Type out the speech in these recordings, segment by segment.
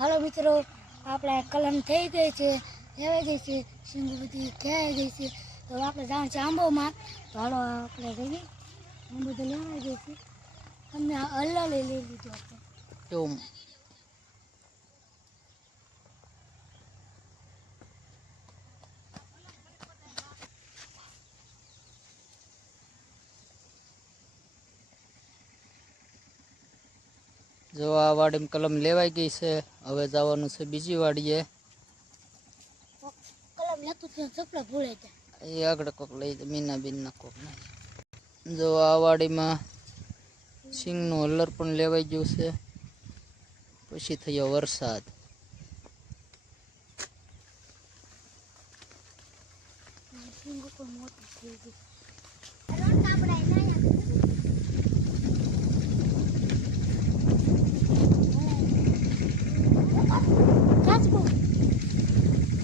હાલો મિત્રો, આપણે કલમ થઈ ગઈ છે, લેવાઈ ગઈ છે, શીંગું બધી ખેવાઈ ગઈ છે. તો આપણે જવાનું છે આંબોમાં. તો હાલો આપણે જઈએ. આંબો તો લેવાઈ ગઈ છે. અમને હલ્લા લઈ લીધો હતો. જો આ વાડીમાં કલમ લેવાઈ ગઈ છે. હવે જવાનું છે બીજી વાડીએ. કલમ લેતું ચપલા ભૂલાઈ જાય. એ આગળ કોક લઈ મીના બીનના કોક નહીં. જો આ વાડીમાં સિંગનું હલર પણ લેવાઈ ગયું છે. પછી થયો વરસાદ. શીંગું પણ મોટું થઈ ગયું.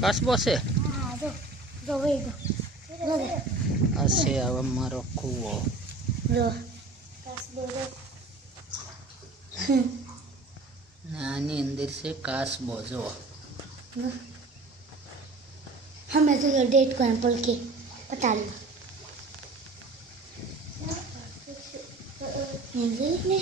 કાસબો છે. હા, જો વહી ગયો. આ છે હવે મારો કૂવો. જો કાસબો જો. આની અંદર છે કાસબો. જો हमें तो डेट को पढ़ के बता लो ने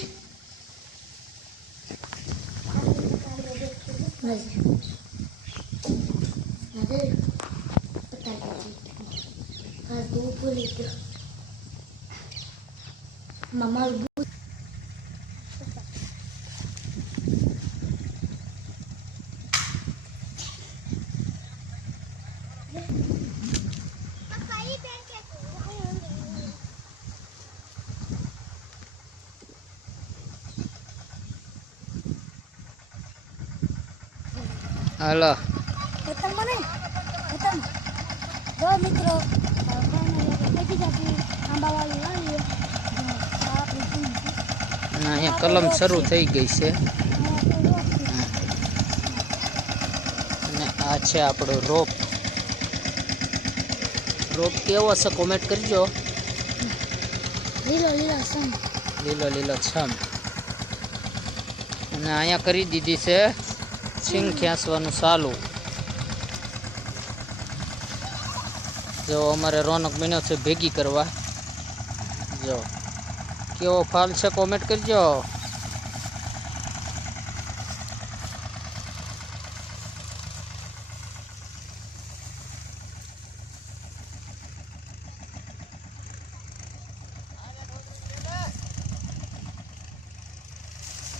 मामा હાલો ખતમ મને ખતમ જો મિત્રો પછી જશે આંબાવાળી વાળી અને અહીંયા કલમ શરૂ થઈ ગઈ છે. અને આ છે આપણો રોપ. રોપ કેવો છે કોમેન્ટ કરજો. લીલો લીલો સમ લીલો લીલો છમ. અને અહીંયા કરી દીધી છે સિંગ ખેંચવાનું ચાલુ. જો અમારે રોનક બન્યો છે ભેગી કરવા. જો કેવો ફાલ છે કોમેન્ટ કરજો.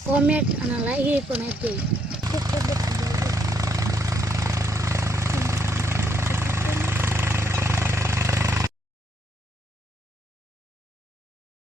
કોમેન્ટ અને લાઈક પણ આપજો.